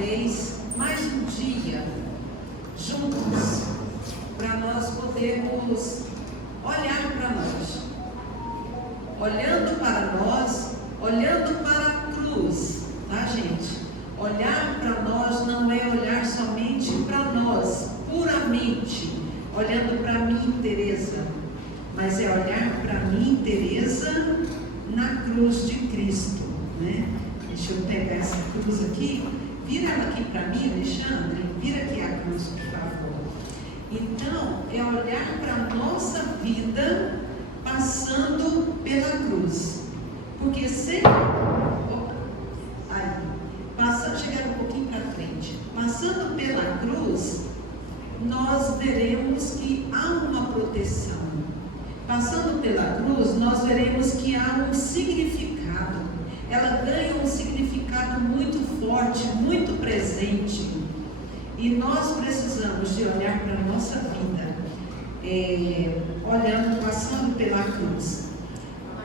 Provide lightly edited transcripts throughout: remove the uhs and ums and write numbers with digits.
vez, mais um dia juntos, para nós podermos olhar para nós, olhando para nós, olhando para a cruz, tá, gente? Olhar para nós não é olhar somente para nós, puramente, olhando para mim, Teresa, mas é olhar para mim, Teresa, na cruz de Cristo, né? Deixa eu pegar essa cruz aqui, vira ela aqui para mim, Alexandre, vira aqui a cruz, por favor. Então, é olhar para a nossa vida passando pela cruz, porque sempre, chegando um pouquinho para frente, passando pela cruz, nós veremos que há uma proteção. Passando pela cruz, nós veremos que há um significado. Ela ganha um significado muito forte, muito presente. E nós precisamos de olhar para a nossa vida, olhando, passando pela cruz.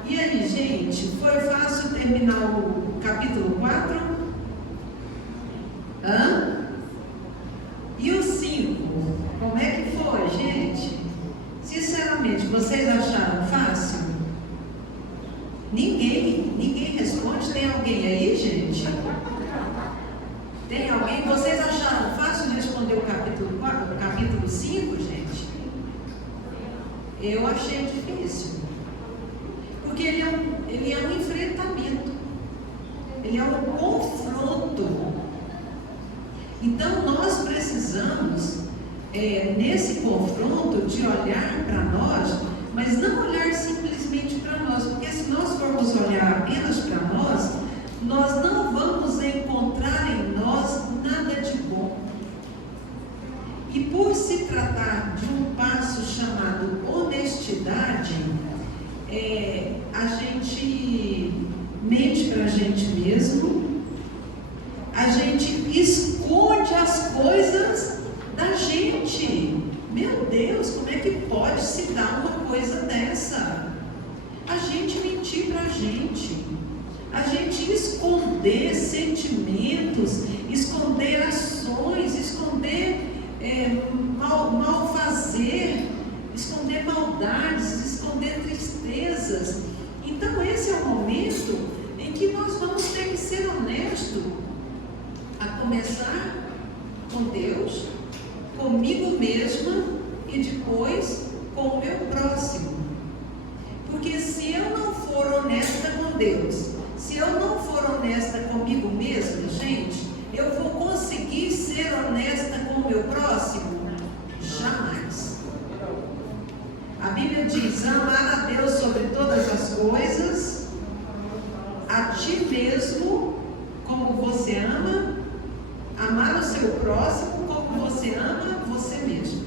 E aí, gente, foi fácil terminar o capítulo 4? E o 5? Como é que foi, gente? Sinceramente, vocês acharam fácil? Ninguém responde. Tem alguém aí, gente? Tem alguém? Vocês acharam fácil responder o capítulo 4, o capítulo 5, gente? Eu achei difícil. Porque ele é um enfrentamento. Ele é um confronto. Então, nós precisamos, nesse confronto, de olhar para nós, mas não olhar simplesmente para nós, porque se nós formos olhar apenas para nós não vamos encontrar em nós nada de bom. E por se tratar de um passo chamado honestidade, a gente mente para a gente mesmo, a gente esconde as coisas da gente. Meu Deus, como é que pode se dar uma coisa dessa? A gente mentir para a gente esconder sentimentos, esconder ações, esconder mal fazer, esconder maldades, esconder tristezas. Então esse é o momento em que nós vamos ter que ser honestos, a começar com Deus, comigo mesma e depois com o meu próximo. Porque se eu não for honesta com Deus, se eu não for honesta comigo mesma, gente, eu vou conseguir ser honesta com o meu próximo? Jamais. A Bíblia diz: amar a Deus sobre todas as coisas, a ti mesmo como você ama, amar o seu próximo como você ama você mesmo.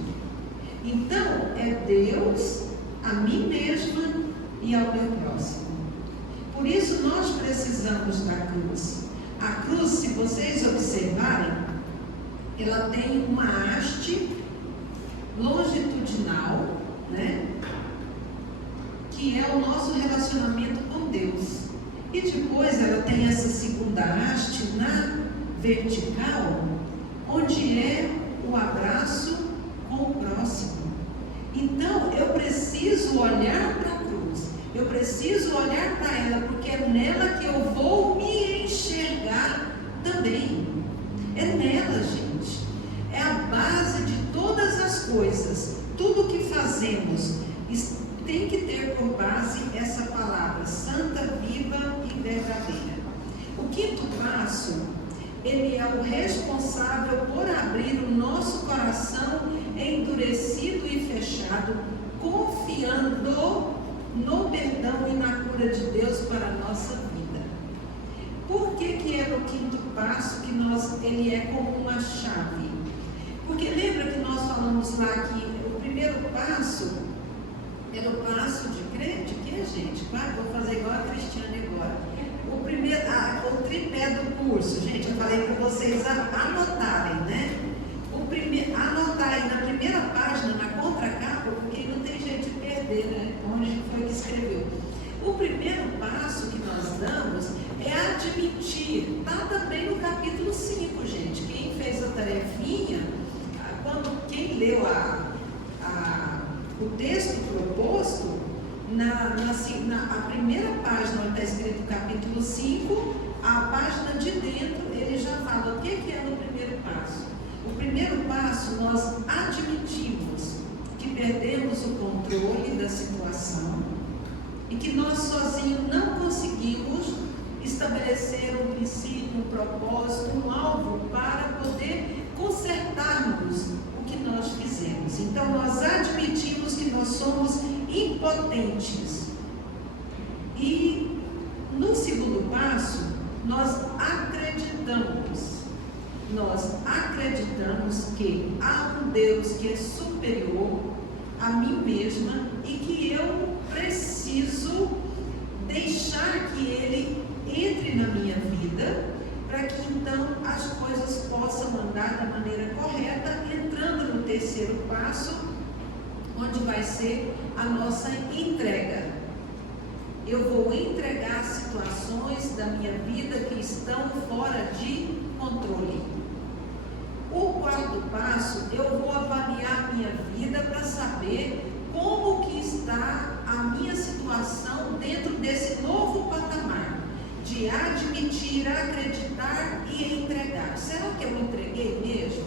Então, é Deus, a mim mesma e ao meu próximo. Por isso, nós precisamos da cruz. A cruz, se vocês observarem, ela tem uma haste longitudinal, né? Que é o nosso relacionamento com Deus. E depois ela tem essa segunda haste na vertical, onde é o abraço com o próximo. Então, eu preciso olhar para a cruz, eu preciso olhar para ela, porque é nela que eu vou me enxergar também. É nela, gente. É a base de todas as coisas. Tudo que fazemos tem que ter por base essa palavra santa, viva e verdadeira. O quinto passo, ele é o responsável por abrir o nosso coração endurecido e fechado, confiando no perdão e na cura de Deus para a nossa vida. Por que é no quinto passo que ele é como uma chave? Porque lembra que nós falamos lá que o primeiro passo era o passo de crer, de quê, gente? Vou fazer igual a Cristiane agora. O tripé do curso, gente, eu falei para vocês anotarem, né? Anotar aí na primeira página, na contracapa, porque não tem jeito de perder, né? Onde foi que escreveu. O primeiro passo que nós damos é admitir, está também no capítulo 5, gente. texto proposto, a primeira página onde está escrito capítulo 5, a página de dentro, ele já fala o que é o primeiro passo. O primeiro passo, nós admitimos que perdemos o controle da situação e que nós sozinhos não conseguimos estabelecer um princípio, um propósito, um alvo para poder consertarmos o que nós fizemos. Então, nós admitimos que nós somos impotentes. E no segundo passo, nós acreditamos que há um Deus que é superior a mim mesma e que eu preciso deixar que Ele entre na minha vida para que então as coisas possam andar da maneira correta, entrando no terceiro passo, onde vai ser a nossa entrega. Eu vou entregar situações da minha vida que estão fora de controle. O quarto passo, eu vou avaliar minha vida para saber como que está a minha situação dentro desse novo patamar de admitir, acreditar e entregar. Será que eu entreguei mesmo?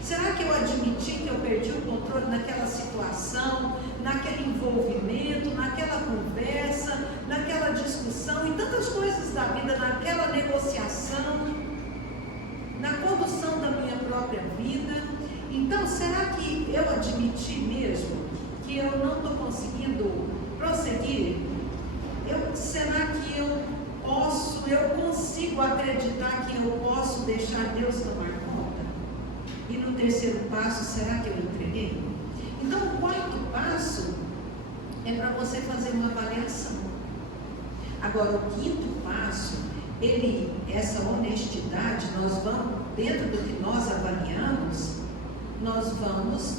Será que eu admiti que eu perdi o controle naquela situação, naquele envolvimento, naquela conversa, naquela discussão e tantas coisas da vida, naquela negociação, na condução da minha própria vida? Então, será que eu admiti mesmo que eu não estou conseguindo prosseguir? Será que eu consigo acreditar que eu posso deixar Deus tomar conta? E no terceiro passo, será que eu entreguei? Então, o quarto passo é para você fazer uma avaliação. Agora, o quinto passo, essa honestidade, nós vamos, dentro do que nós avaliamos, nós vamos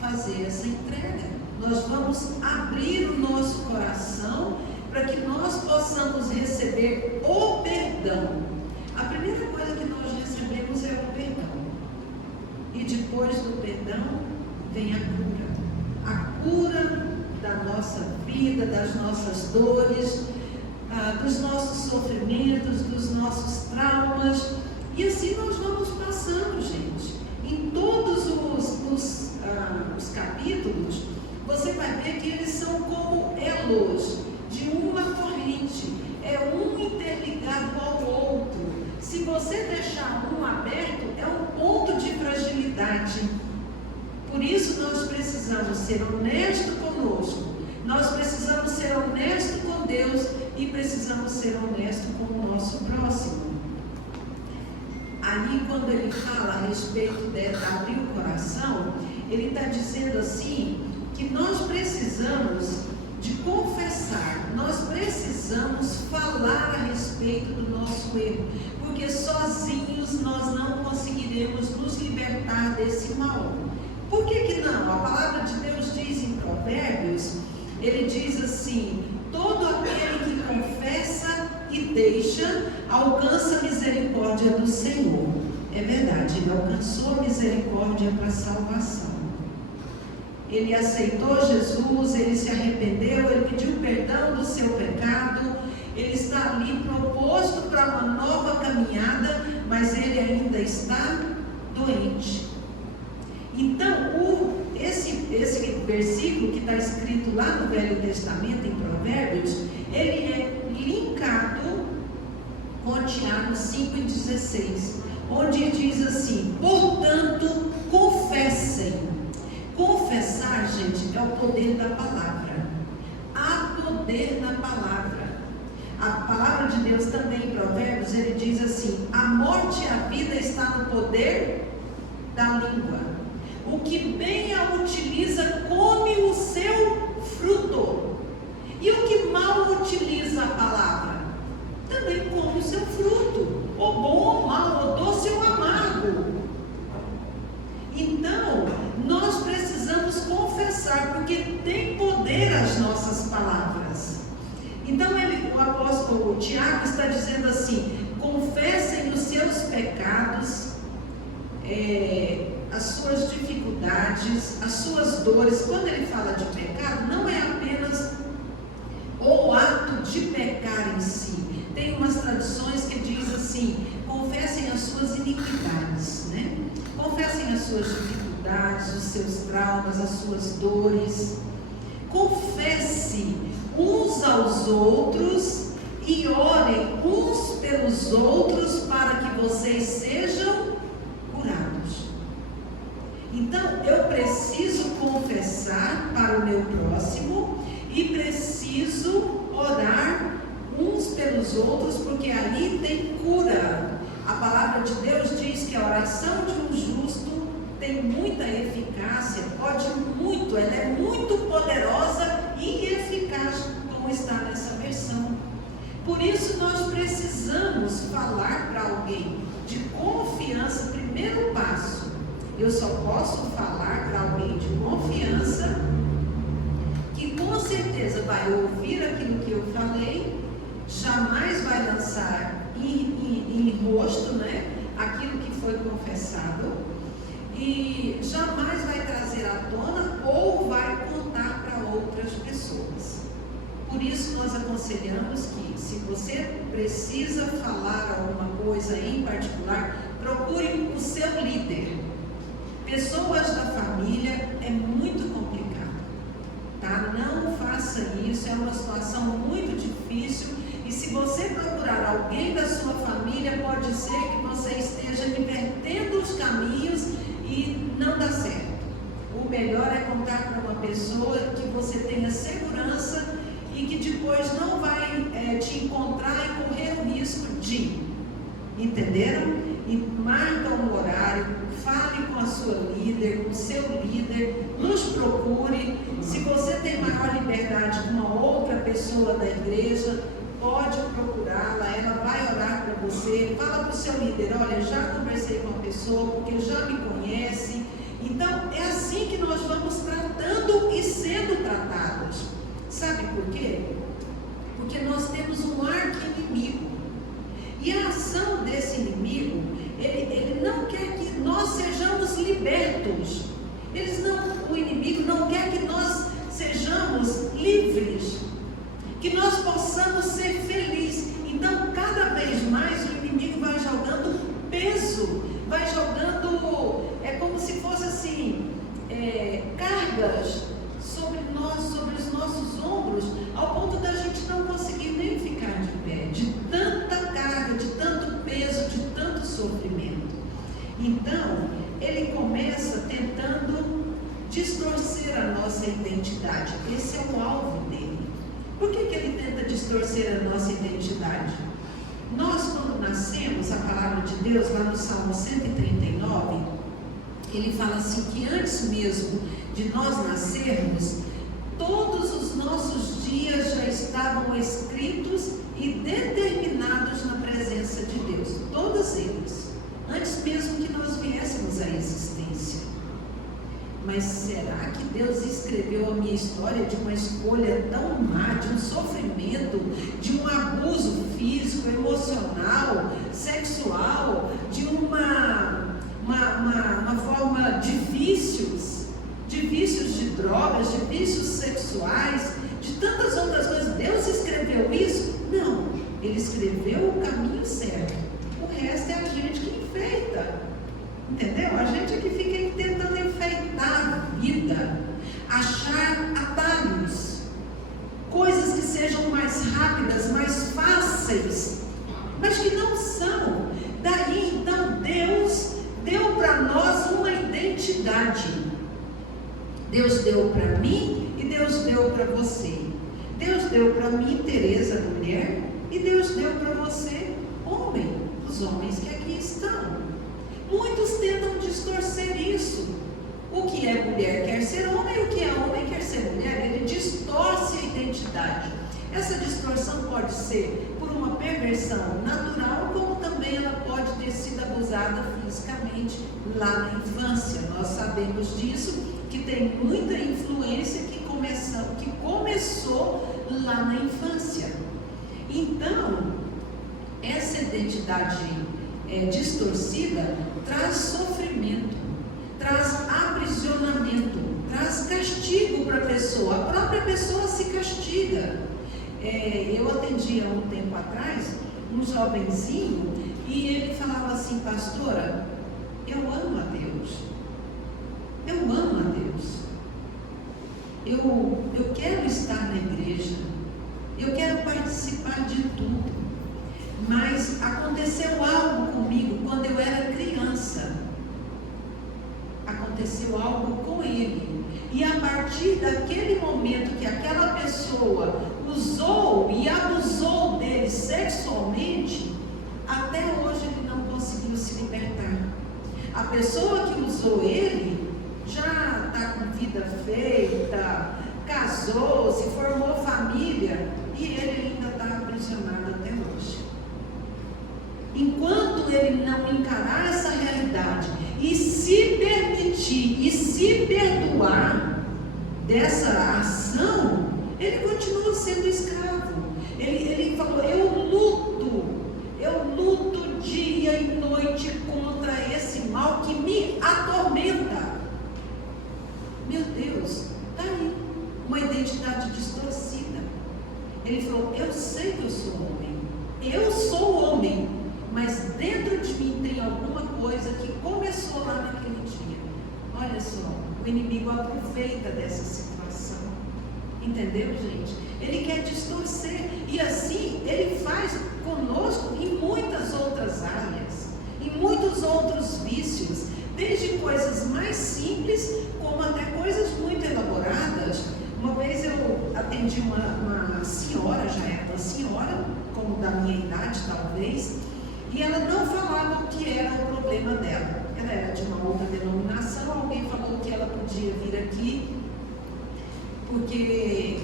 fazer essa entrega. Nós vamos abrir o nosso coração para que nós possamos receber o perdão. A primeira coisa que nós recebemos é o perdão. E depois do perdão vem a cura. A cura da nossa vida, das nossas dores, dos nossos sofrimentos, dos nossos traumas. E assim nós vamos passando, gente. Em todos os capítulos, você vai ver que eles são como elos de uma corrente. É um interligado ao outro. Se você deixar um aberto, é um ponto de fragilidade. Por isso nós precisamos ser honestos conosco. Nós precisamos ser honestos com Deus e precisamos ser honestos com o nosso próximo. Aí, quando ele fala a respeito de abrir o coração, ele está dizendo assim, que nós precisamos de confessar, nós precisamos falar a respeito do nosso erro, porque sozinhos nós não conseguiremos nos libertar desse mal. Por que não? A palavra de Deus diz em Provérbios, ele diz assim, todo aquele que confessa e deixa, alcança a misericórdia do Senhor. É verdade, ele alcançou a misericórdia para a salvação. Ele aceitou Jesus, ele se arrependeu, ele pediu perdão do seu pecado, ele está ali proposto para uma nova caminhada, mas ele ainda está doente. Então, esse versículo que está escrito lá no Velho Testamento, em Provérbios, ele é linkado com Tiago 5,16, onde diz assim, portanto, confessem. Confessar, gente, é o poder da palavra. Há poder na palavra. A palavra de Deus também em Provérbios, ele diz assim, a morte e a vida está no poder da língua. O que bem a utiliza come o seu fruto. E o que mal utiliza a palavra também come o seu fruto, ou bom ou mal, ou doce ou amargo. Então, nós precisamos confessar, porque tem poder as nossas palavras. Então, o apóstolo Tiago está dizendo assim, confessem os seus pecados, as suas dificuldades, as suas dores. Quando ele fala de pecado, não é apenas o ato de pecar em si. Tem umas traduções que diz assim: confessem as suas iniquidades, né? Confessem as suas dificuldades, os seus traumas, as suas dores. Confesse uns aos outros e orem uns pelos outros para que vocês sejam curados. Então, eu preciso confessar para o meu próximo e preciso orar uns pelos outros, porque aí tem cura. A palavra de Deus diz que a oração de um justo tem muita eficácia, pode muito, ela é muito poderosa e eficaz, como está nessa versão. Por isso nós precisamos falar para alguém de confiança. Primeiro passo, eu só posso falar para alguém de confiança, que com certeza vai ouvir aquilo que eu falei, jamais vai lançar em rosto, né, aquilo que foi confessado, e jamais vai trazer à tona ou vai contar para outras pessoas. Por isso nós aconselhamos que, se você precisa falar alguma coisa em particular, procure o seu líder. Pessoas da família é muito complicado, tá? Não faça isso, é uma situação muito difícil. E se você procurar alguém da sua família, pode ser que você esteja invertendo os caminhos e não dá certo. O melhor é contar para uma pessoa que você tenha segurança e que depois não vai te encontrar e correr o risco de, entenderam? E marca um horário, fale com a sua líder, com o seu líder, nos procure. Se você tem maior liberdade com uma outra pessoa da igreja, pode procurá-la, ela vai orar para você. Fala para o seu líder: olha, já conversei com a pessoa, porque já me conhece. Então, é assim que nós vamos tratando e sendo tratados. Sabe por quê? Porque nós temos um arqui-inimigo. E a ação desse inimigo, ele não quer que nós sejamos libertos. O inimigo não quer que nós sejamos livres, que nós possamos ser felizes. Então, cada vez mais o inimigo vai jogando peso, vai jogando, é como se fosse assim, cargas sobre nós, sobre os nossos ombros, ao ponto da gente não conseguir nem ficar de pé, de tanta carga, de tanto peso, de tanto sofrimento. Então, ele começa tentando distorcer a nossa identidade. Esse é o alvo dele. Por que ele tenta distorcer a nossa identidade? Nós, quando nascemos, a palavra de Deus, lá no Salmo 139, ele fala assim, que antes mesmo de nós nascermos, todos os nossos dias já estavam escritos e determinados na presença de Deus. Todos eles. Antes mesmo que nós viéssemos à existência. Mas será que Deus escreveu a minha história de uma escolha tão má, de um sofrimento, de um abuso físico, emocional, sexual, de uma forma de vícios de drogas, de vícios sexuais, de tantas outras coisas? Deus escreveu isso? Não, Ele escreveu o caminho certo. O resto é a gente que enfeita. Entendeu? A gente é que fica tentando enfeitar a vida, achar atalhos, coisas que sejam mais rápidas, mais fáceis, mas que não são. Daí então Deus deu para nós uma identidade. Deus deu para mim e Deus deu para você. Deus deu para mim, Teresa, mulher, e Deus deu para você, homem, os homens que aqui estão. Muitos tentam distorcer isso. O que é mulher quer ser homem, o que é homem quer ser mulher. Ele distorce a identidade. Essa distorção pode ser por uma perversão natural, como também ela pode ter sido abusada fisicamente lá na infância. Nós sabemos disso, que tem muita influência que começou lá na infância. Então, essa identidade distorcida traz sofrimento, traz aprisionamento, traz castigo para a pessoa. A própria pessoa se castiga. Eu atendi há um tempo atrás um jovenzinho e ele falava assim: pastora, eu amo a Deus, eu amo a Deus, eu quero estar na igreja, eu quero participar de tudo, mas aconteceu algo comigo quando eu era criança, aconteceu algo com ele, e a partir daquele momento que aquela pessoa usou e abusou dele sexualmente, até hoje ele não conseguiu se libertar. A pessoa que usou ele já está com vida feita, casou, se formou família, e ele ainda está aprisionado até hoje. Enquanto ele não encarar essa realidade e se permitir e se perdoar dessa ação, ele continua sendo escravo. Ele falou: eu luto dia e noite contra esse mal que me atormenta. Meu Deus, está aí uma identidade distorcida. Ele falou: eu sei que eu sou homem, mas dentro de mim tem alguma coisa que começou lá naquele dia. Olha só, o inimigo aproveita dessa situação. Entendeu, gente? Ele quer distorcer, e assim ele faz conosco em muitas outras áreas, em muitos outros vícios, desde coisas mais simples, como até coisas muito elaboradas. Uma vez eu atendi uma senhora, já era uma senhora, como da minha idade talvez, e ela não falava o que era o problema dela. Ela era de uma outra denominação. Alguém falou que ela podia vir aqui porque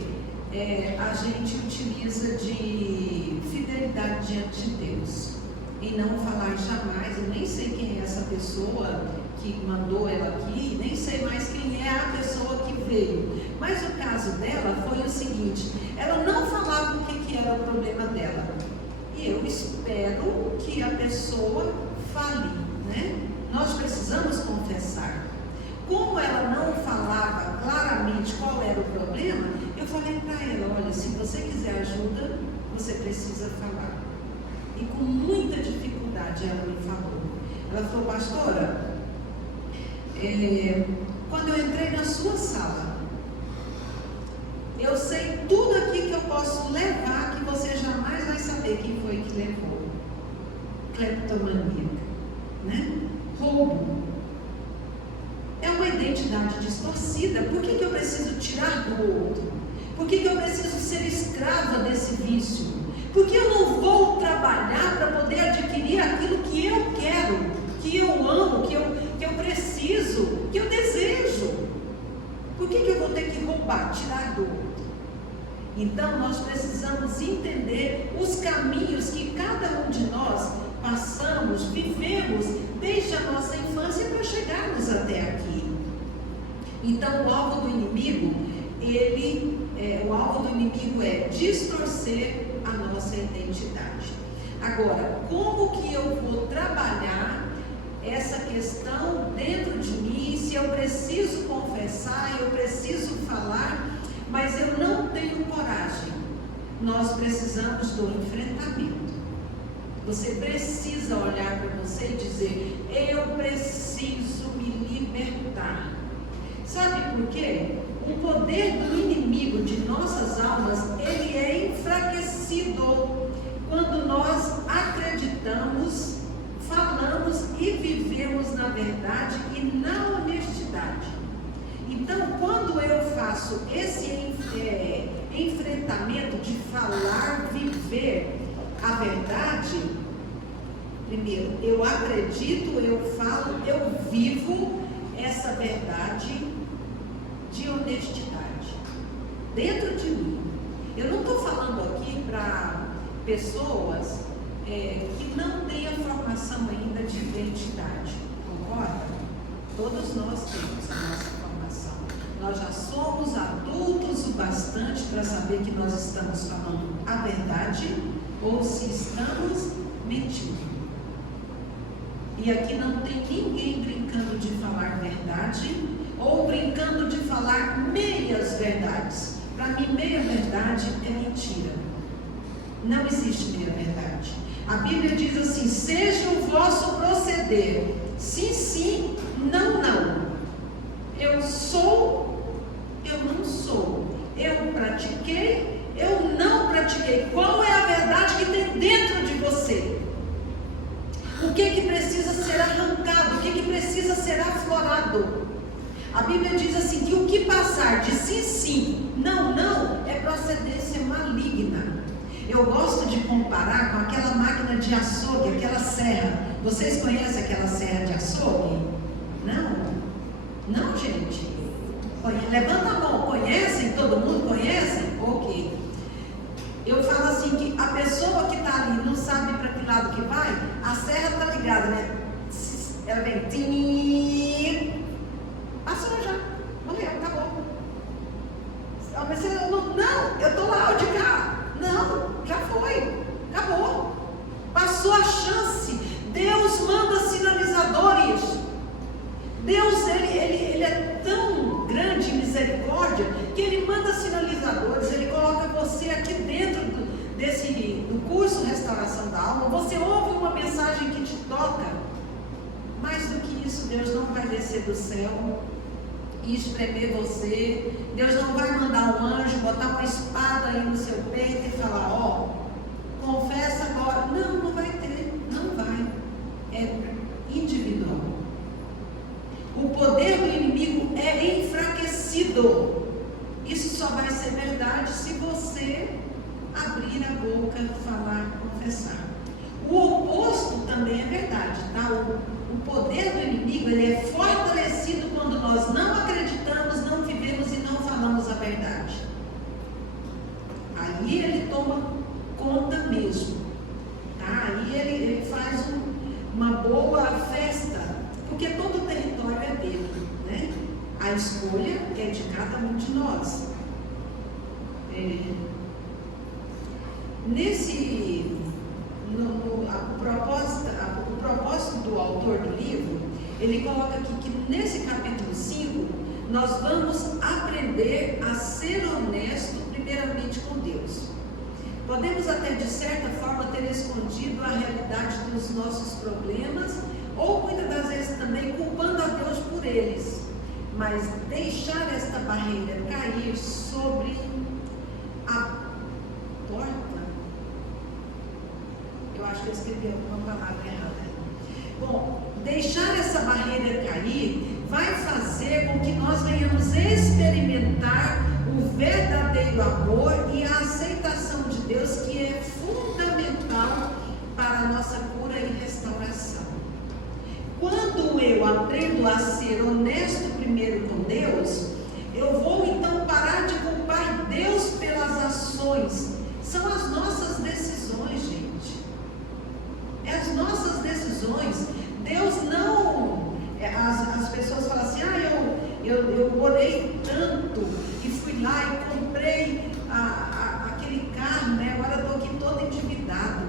a gente utiliza de fidelidade diante de Deus, e não falar jamais. Eu nem sei quem é essa pessoa que mandou ela aqui, nem sei mais quem é a pessoa que veio, mas o caso dela foi o seguinte: ela não falava o que era o problema dela, e eu espero que a pessoa fale, né? Nós precisamos confessar. Como ela não falava claramente qual era o problema, eu falei para ela: olha, se você quiser ajuda, você precisa falar. E com muita dificuldade ela me falou. Ela falou: pastora, quando eu entrei na sua sala, eu sei tudo aqui que eu posso levar, que você jamais vai saber quem foi que levou. Cleptomania, né? Roubo. É uma identidade distorcida. Por que eu preciso tirar do outro? Por que eu preciso ser escrava desse vício? Por que eu não vou trabalhar para poder adquirir aquilo que eu quero, que eu amo, que eu preciso, que eu desejo? Por que eu vou ter que roubar, tirar do outro? Então nós precisamos entender os caminhos que cada um de nós passamos, vivemos desde a nossa infância para chegarmos até aqui. Então o alvo do inimigo, o alvo do inimigo é distorcer a nossa identidade. Agora, como que eu vou trabalhar essa questão dentro de mim? Se eu preciso confessar, eu preciso falar, mas eu não tenho coragem. Nós precisamos do enfrentamento. Você precisa olhar para você e dizer: eu preciso me libertar. Sabe por quê? O poder do inimigo de nossas almas, ele é enfraquecido quando nós acreditamos, falamos e vivemos na verdade e na honestidade. Então, quando eu faço esse enfrentamento de falar, viver a verdade, primeiro, eu acredito, eu falo, eu vivo essa verdade de honestidade dentro de mim. Eu não estou falando aqui para pessoas que não têm a formação ainda de identidade, concorda? Todos nós temos a nossa formação. Nós já somos adultos o bastante para saber que nós estamos falando a verdade ou se estamos mentindo. E aqui não tem ninguém brincando de falar verdade ou brincando de falar meias verdades. Para mim, meia verdade é mentira. Não existe meia verdade. A Bíblia diz assim: seja o vosso proceder sim, sim, não, não. Eu sou, eu não sou. Eu pratiquei, eu não pratiquei. Qual é a verdade que tem dentro de você? O que precisa ser arrancado? O que precisa ser aflorado? A Bíblia diz assim, que o que passar de sim, sim, não, não, é procedência maligna. Eu gosto de comparar com aquela máquina de açougue, aquela serra. Vocês conhecem aquela serra de açougue? Não? Não, gente? Levanta a mão, conhecem? Todo mundo conhece? Ok. Eu falo assim que a pessoa que está ali não sabe para que lado que vai, a serra está ligada, né? Ela vem, tim, passou já, morreu, acabou. Mas não, eu estou lá de cá. Não, já foi, acabou. Passou a chance. Deus manda sinalizadores. Deus, ele é tão grande em misericórdia que Ele manda sinalizadores. Ele coloca você aqui dentro do curso Restauração da Alma. Você ouve uma mensagem que te toca. Mais do que isso, Deus não vai descer do céu e espremer você. Deus não vai mandar um anjo, botar uma espada aí no seu peito e falar, ó, confessa agora. Não, não vai ter, não vai. É individual. O poder do inimigo é enfraquecido. Isso só vai ser verdade se você abrir a boca, falar, confessar. O oposto também é verdade, tá? O poder do inimigo, ele é fortalecido quando nós não acreditamos, não vivemos e não falamos a verdade. Aí ele toma conta mesmo, tá? Aí ele faz uma boa festa, porque todo o território é dele, né? A escolha é de cada um de nós. O propósito do autor do livro, ele coloca aqui que nesse capítulo 5, nós vamos aprender a ser honesto primeiramente com Deus. Podemos até de certa forma ter escondido a realidade dos nossos problemas, ou muitas das vezes também culpando a Deus por eles, mas deixar esta barreira cair sobre a porta. Eu acho que eu escrevi alguma palavra errada. Bom, deixar essa barreira cair vai fazer com que nós venhamos experimentar o verdadeiro amor e a aceitação de Deus, que é fundamental para a nossa cura e restauração. Quando eu aprendo a ser honesto primeiro com Deus, eu vou então parar de culpar Deus pelas ações. São as nossas decisões, gente. É as nossas decisões. Deus não... As pessoas falam assim, eu orei tanto e fui lá e comprei aquele carro, né? Agora eu estou aqui todo endividado.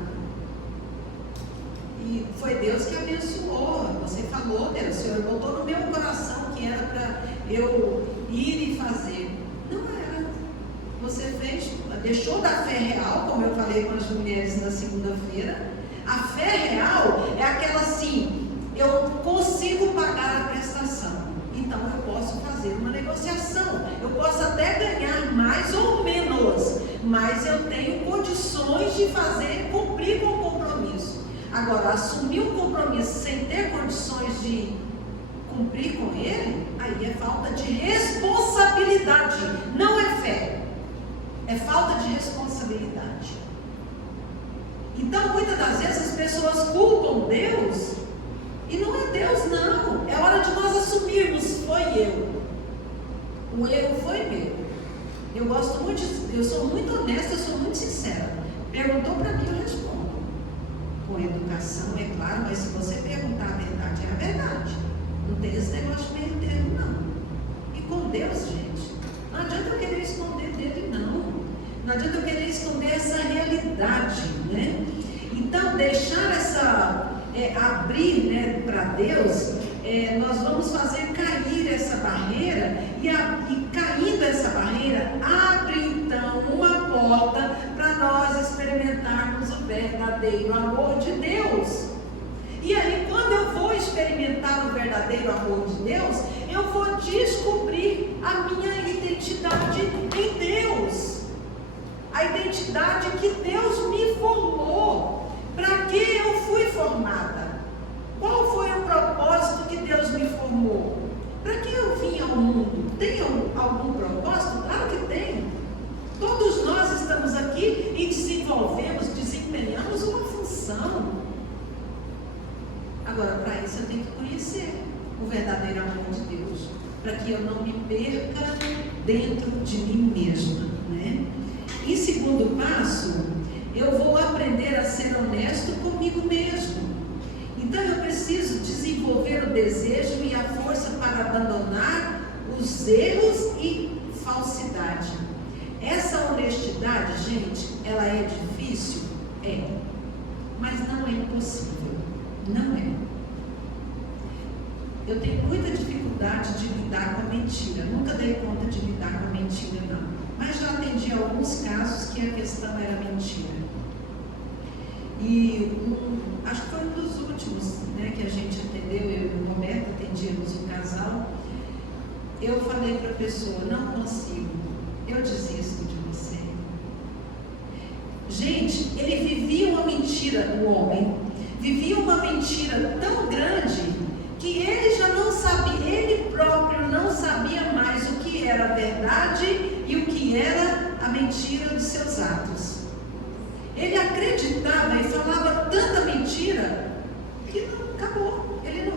E foi Deus que abençoou. Você falou, Deus, o Senhor botou no meu coração que era para eu ir e fazer. Não era. Você fez, deixou da fé real, como eu falei com as mulheres na segunda-feira. A fé real é aquela assim, eu consigo pagar a prestação, então eu posso fazer uma negociação, eu posso até ganhar mais ou menos, mas eu tenho condições de cumprir com o compromisso. Agora, assumir um compromisso sem ter condições de cumprir com ele, aí é falta de responsabilidade, não é fé, é falta de responsabilidade. Então, muitas das vezes as pessoas culpam Deus, e não é Deus não, é hora de nós assumirmos, foi eu, o erro foi meu. Eu gosto muito, eu sou muito honesta, eu sou muito sincera. Perguntou para mim, eu respondo. Com educação, é claro, mas se você perguntar a verdade, é a verdade. Não tem esse negócio de meio termo, não. E com Deus, gente, não adianta eu querer esconder dele, não. Não adianta eu querer esconder essa realidade, né? Então, deixar abrir, né, para Deus, nós vamos fazer cair essa barreira, e caindo essa barreira, abre então uma porta para nós experimentarmos o verdadeiro amor de Deus. E aí, quando eu vou experimentar o verdadeiro amor de Deus, eu vou descobrir a minha identidade em Deus, a identidade que Deus me formou. Para que eu fui formada? Qual foi o propósito que Deus me formou? Para que eu vim ao mundo? Tem algum propósito? Claro que tem. Todos nós estamos aqui e desempenhamos uma função. Agora, para isso eu tenho que conhecer o verdadeiro amor de Deus, para que eu não me perca dentro de mim mesma, né? Em segundo passo, eu vou aprender a ser honesto comigo mesmo. Então eu preciso desenvolver o desejo e a força para abandonar os erros e falsidade. Essa honestidade, gente, ela é difícil? É, mas não é impossível, não é. Eu tenho muita dificuldade de lidar com a mentira, nunca dei conta de lidar com a mentira, não. Mas já atendi alguns casos que a questão era mentira. E acho que foi um dos últimos, né, que a gente atendeu, eu e o Roberto atendíamos um casal. Eu falei para a pessoa: não consigo, eu desisto de você. Gente, ele vivia uma mentira, o homem vivia uma mentira tão grande que ele já não sabia, ele próprio não sabia mais o que era a verdade e o que era a mentira de seus atos. Ele acreditava e falava tanta mentira que não, acabou. Ele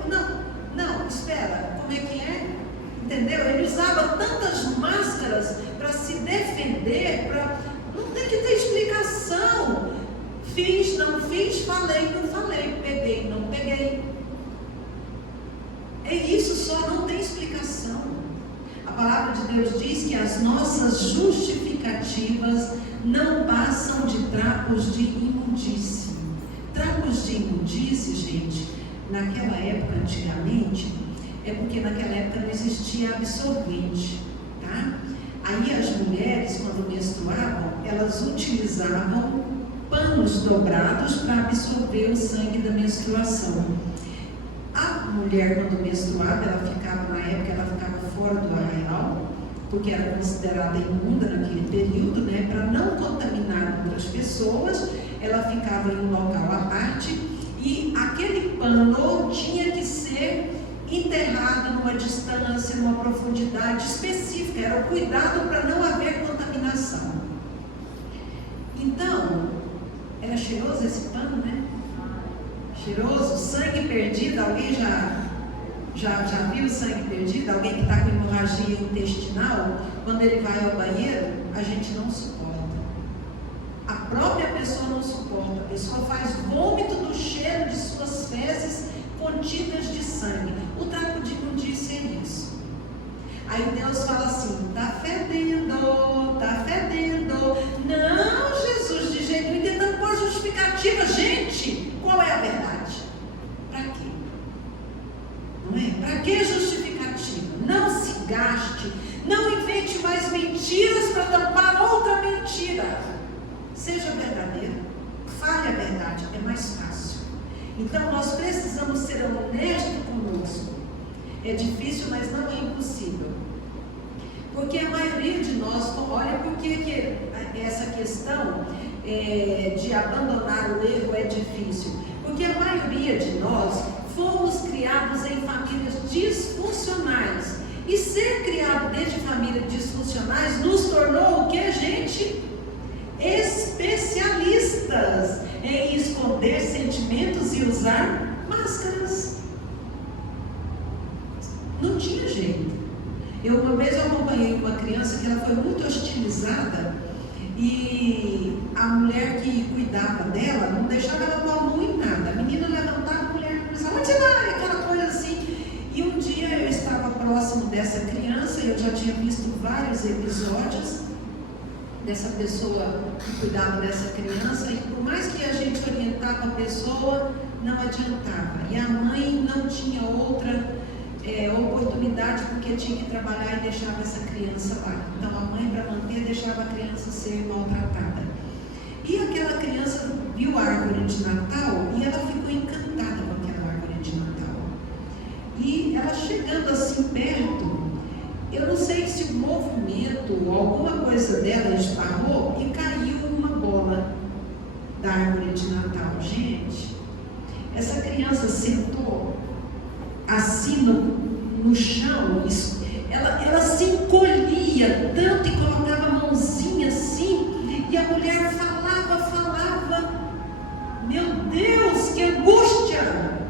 não, espera, como é que é? Entendeu? Ele usava tantas máscaras para se defender, não tem que ter explicação. Fiz, não fiz, falei, não falei, peguei, não peguei. É isso só, não tem explicação. A palavra de Deus diz que as nossas justificativas não passam de trapos de imundície. Trapos de imundície, gente, naquela época, antigamente, é porque naquela época não existia absorvente, tá? Aí as mulheres, quando menstruavam, elas utilizavam panos dobrados para absorver o sangue da menstruação. A mulher, quando menstruava, ela ficava, na época, ela ficava fora do arraial, porque era considerada imunda naquele período, né? Para não contaminar outras pessoas, ela ficava em um local à parte, e aquele pano tinha que ser enterrado numa distância, numa profundidade específica, era o cuidado para não haver contaminação. Então, era cheiroso esse pano, né? Cheiroso, sangue perdido. Alguém já viu sangue perdido? Alguém que está com hemorragia intestinal, quando ele vai ao banheiro, a gente não suporta. A própria pessoa não suporta. A pessoa faz vômito do cheiro de suas fezes contidas de sangue. O trapo de imundície é isso. Aí Deus fala assim: está fedendo, está fedendo. Não, Jesus, de jeito nenhum, tentando pôr justificativa. Gente, qual é a verdade? Para quê? Não é? Para que justificativa? Não se gaste, não invente mais mentiras para tampar outra mentira. Seja verdadeiro, fale a verdade, é mais fácil. Então nós precisamos ser honestos conosco. É difícil, mas não é impossível. Porque a maioria de nós, olha por que essa questão de abandonar o erro é difícil. Porque a maioria de nós fomos criados em famílias disfuncionais. E ser criado desde famílias disfuncionais nos tornou o que, gente? Especialistas em esconder sentimentos e usar máscaras. Não tinha jeito. Uma vez eu acompanhei uma criança que ela foi muito hostilizada, e a mulher que cuidava dela não deixava ela pôr a mão em nada. A menina levantava, a mulher começava: onde você vai? Aquela coisa assim. E um dia eu estava próximo dessa criança, e eu já tinha visto vários episódios dessa pessoa que cuidava dessa criança, e por mais que a gente orientava a pessoa, não adiantava. E a mãe não tinha outra oportunidade, porque tinha que trabalhar e deixava essa criança lá. Então a mãe, para manter, deixava a criança ser maltratada. E aquela criança viu a árvore de Natal e ela ficou encantada com aquela árvore de Natal. E ela chegando assim perto, eu não sei se o movimento ou alguma coisa dela esbarrou e caiu uma bola da árvore de Natal. Gente, essa criança sentou assim no chão, ela se encolhia tanto e colocava a mãozinha assim, e a mulher falava, meu Deus, que angústia!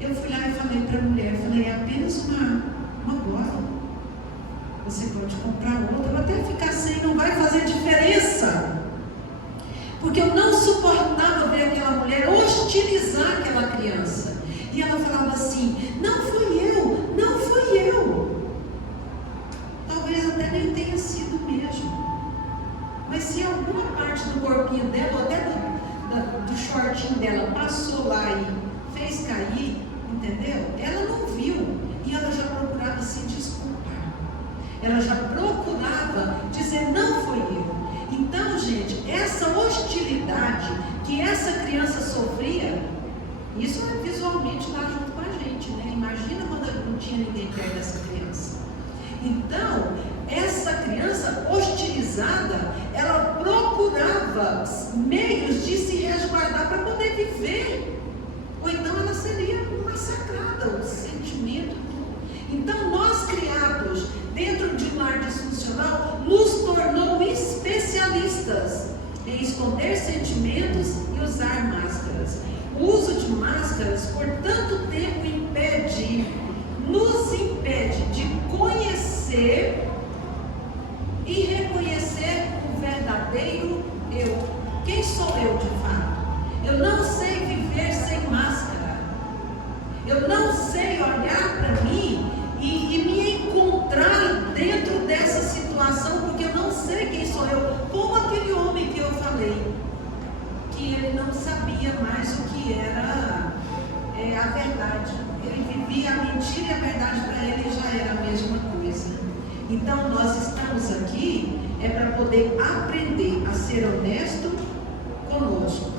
Eu fui lá e falei para a mulher, é apenas uma bola, você pode comprar outra, até ficar sem, não vai fazer diferença, porque eu não suportava ver aquela mulher hostilizar aquela criança. E ela falava assim, não fui eu. Talvez até nem tenha sido mesmo. Mas se alguma parte do corpinho dela, ou até do shortinho dela, passou lá e fez cair, entendeu? Ela não viu. E ela já procurava se desculpar. Ela já procurava dizer, não fui eu. Então, gente, essa hostilidade que essa criança sofria, isso visualmente está junto com a gente, né? Imagina quando não tinha ninguém perto dessa criança. Então, essa criança hostilizada, ela procurava meios de se resguardar para poder viver. Ou então ela seria massacrada, o sentimento. Então, nós criados dentro de um lar disfuncional, nos tornou especialistas em esconder sentimentos e usar máscaras. O uso de máscaras por tanto tempo nos impede de conhecer e reconhecer o verdadeiro eu. Quem sou eu de fato? Eu não sei viver sem máscara. Eu não sei olhar para mim e me encontrar dentro dessa situação, porque eu não sei quem sou eu. Como aquele homem que eu falei, que ele não sabia mais o que era a verdade. Ele vivia a mentira e a verdade para ele já era a mesma coisa. Então nós estamos aqui para poder aprender a ser honesto conosco.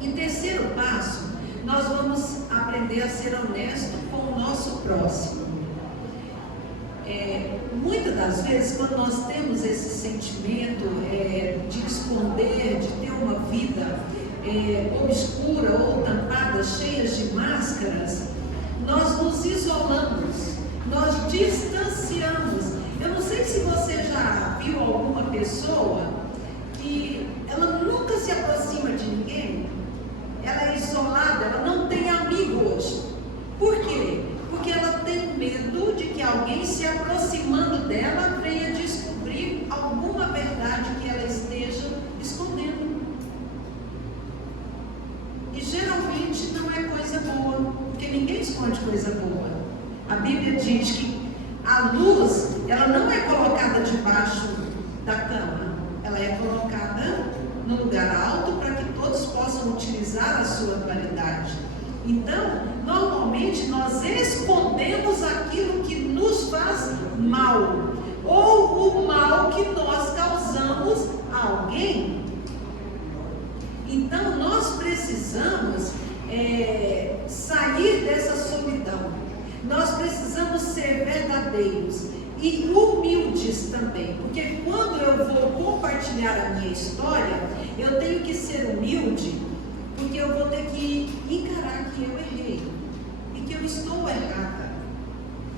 E terceiro passo, nós vamos aprender a ser honesto com o nosso próximo. Muitas das vezes, quando nós temos esse sentimento de esconder, de ter uma vida obscura ou tampada, cheias de máscaras, nós nos isolamos, nós distanciamos. Eu não sei se você já viu alguma pessoa que ela nunca se aproxima de ninguém, ela é isolada, ela não tem amigos. Por quê? Porque ela tem medo de que alguém se aproximando dela venha descobrir alguma verdade que ela esteja escondendo. E geralmente não é coisa boa, porque ninguém esconde coisa boa. A Bíblia diz que a luz, ela não é colocada debaixo da cama, ela é colocada no lugar alto para que todos possam utilizar a sua claridade. Então, normalmente nós escondemos aquilo que nos faz mal, ou o mal que nós causamos a alguém. Então, nós precisamos sair dessa solidão. Nós precisamos ser verdadeiros e humildes também, porque quando eu vou compartilhar a minha história, eu tenho que ser humilde, porque eu vou ter que encarar que eu errei, e que eu estou errada,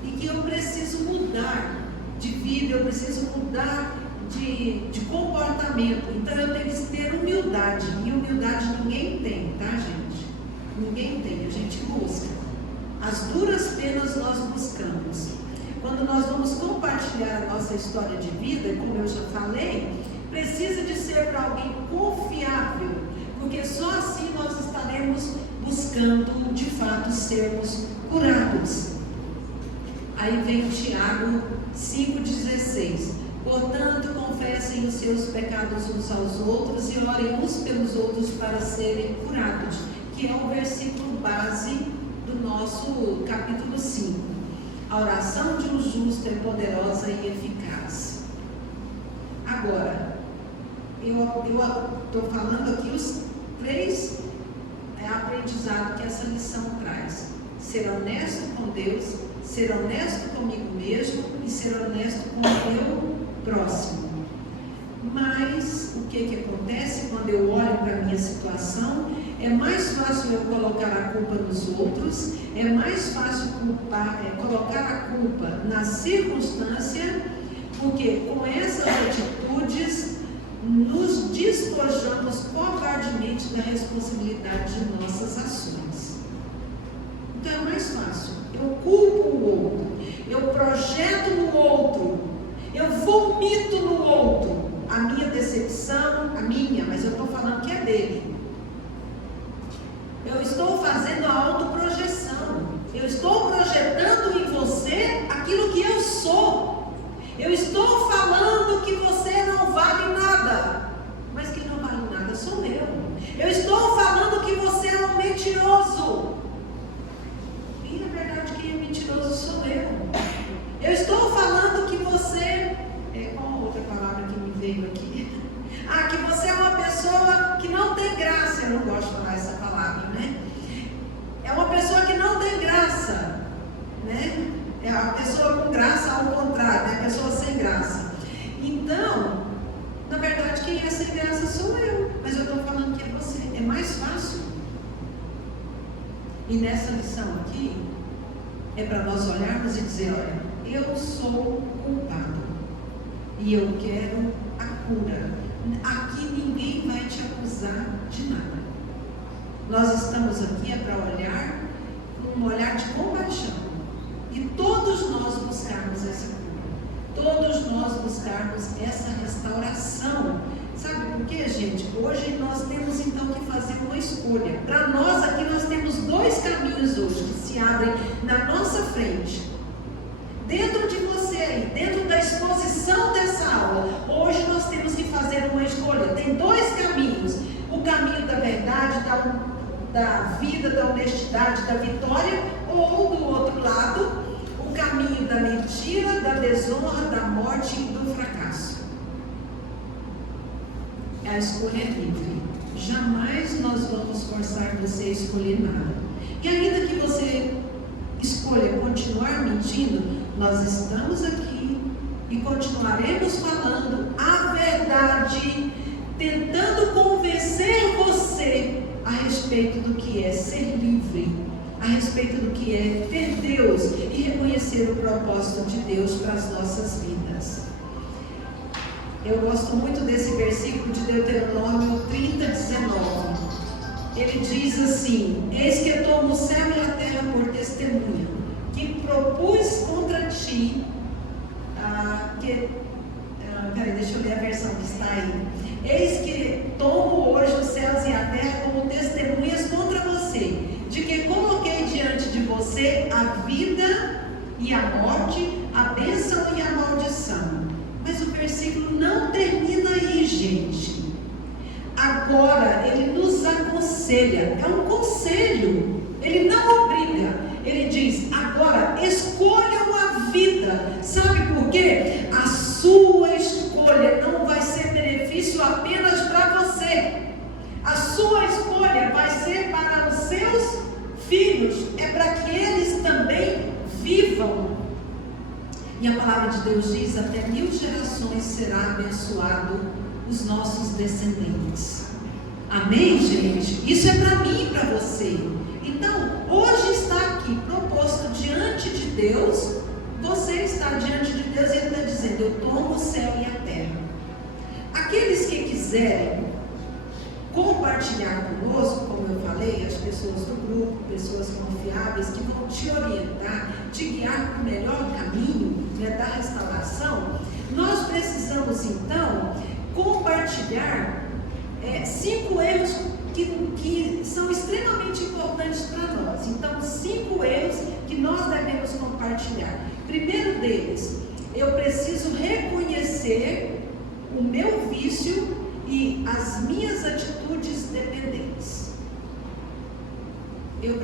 e que eu preciso mudar de vida, eu preciso mudar de comportamento. Então eu tenho que ter humildade, e humildade ninguém tem, tá, gente? Ninguém tem, a gente busca. As duras penas nós buscamos. Quando nós vamos compartilhar a nossa história de vida, como eu já falei, precisa de ser para alguém confiável, porque só assim nós estaremos buscando de fato sermos curados. Aí vem Tiago 5,16: portanto, confessem os seus pecados uns aos outros e orem uns pelos outros para serem curados. Que que é o versículo base do nosso capítulo 5. A oração de um justo é poderosa e eficaz. Agora, eu estou falando aqui os 3 aprendizados que essa lição traz: ser honesto com Deus, ser honesto comigo mesmo e ser honesto com o meu próximo. Mas o que acontece quando eu olho para a minha situação? É mais fácil eu colocar a culpa nos outros, é mais fácil colocar a culpa na circunstância, porque com essas atitudes nos despojamos covardemente da responsabilidade de nossas ações. Então é mais fácil. Eu culpo o outro, eu projeto no outro, eu vomito no outro a minha decepção, mas eu estou falando que é dele. Eu estou fazendo a autoprojeção, eu estou projetando em você aquilo que eu sou. Eu estou falando que você não vale nada, mas quem não vale nada sou eu. Eu estou falando que você é um mentiroso, e na verdade quem é mentiroso sou eu. Eu estou falando que você, qual a outra palavra que me veio aqui? Que você é uma pessoa que não tem graça. Eu não gosto de falar essa palavra, né? É uma pessoa que não tem graça, né? É a pessoa com graça ao contrário, né? A pessoa sem graça. Então, na verdade, quem é sem graça sou eu, mas eu estou falando que é você. É mais fácil. E nessa lição aqui, é para nós olharmos e dizer: olha, eu sou culpado e eu quero a cura. Aqui ninguém vai te acusar de nada. Nós estamos aqui para olhar com um olhar de compaixão, e todos nós buscarmos essa cura, todos nós buscarmos essa restauração. Sabe por quê, gente? Hoje nós temos então que fazer uma escolha. Para nós aqui nós temos 2 caminhos hoje que se abrem na nossa frente. Dentro de você aí, dentro da exposição dessa aula, hoje nós temos que fazer uma escolha. Tem 2 caminhos: o caminho da verdade, da vida, da honestidade, da vitória, ou do outro lado, o caminho da mentira, da desonra, da morte e do fracasso. A escolha é livre. Jamais nós vamos forçar você a escolher nada. E ainda que você escolha continuar mentindo, nós estamos aqui e continuaremos falando a verdade, tentando convencer você a respeito do que é ser livre, a respeito do que é ter Deus e reconhecer o propósito de Deus para as nossas vidas. Eu gosto muito desse versículo de Deuteronômio 30:19. Ele diz assim: eis que eu tomo o céu e a terra por testemunha, que propus contra ti, peraí, deixa eu ler a versão que está aí. Eis que tomo hoje os céus e a terra como testemunhas contra você, de que coloquei diante de você a vida e a morte, a bênção e a maldição. Mas o versículo não termina aí, gente. Agora ele nos aconselha, é um conselho, ele não obriga. Ele diz: agora escolham a vida. Sabe por quê? A sua escolha não vai ser benefício apenas para você. A sua escolha vai ser para os seus filhos, é para que eles também vivam. E a palavra de Deus diz: até 1000 gerações será abençoado os nossos descendentes. Amém, gente? Isso é para mim e para você. Então, hoje está aqui proposto diante de Deus. Você está diante de Deus e Ele está dizendo: eu tomo o céu e a terra. Aqueles que quiserem compartilhar conosco, como eu falei, as pessoas do grupo, pessoas confiáveis que vão te orientar, te guiar para o melhor caminho, né, da restauração, nós precisamos então compartilhar 5 erros que são extremamente importantes para nós. Então, 5 erros que nós devemos compartilhar. Primeiro deles, eu preciso reconhecer o meu vício e as minhas atitudes dependentes. Eu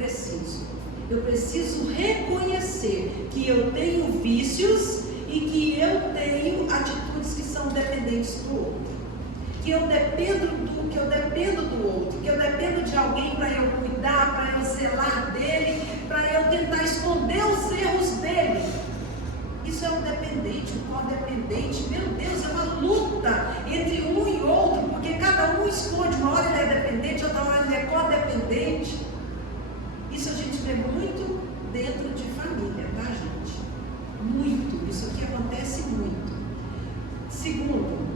preciso reconhecer que eu tenho vícios e que eu tenho atitudes que são dependentes do outro. Que eu dependo do outro, que eu dependo de alguém para eu cuidar, para eu zelar dele, para eu tentar esconder os erros dele. Isso é um dependente, um codependente. Meu Deus, é uma luta entre um e outro, porque cada um esconde. Uma hora ele é dependente, outra hora ele é codependente. Isso a gente vê muito dentro de família, tá, gente? Muito. Isso aqui acontece muito. Segundo,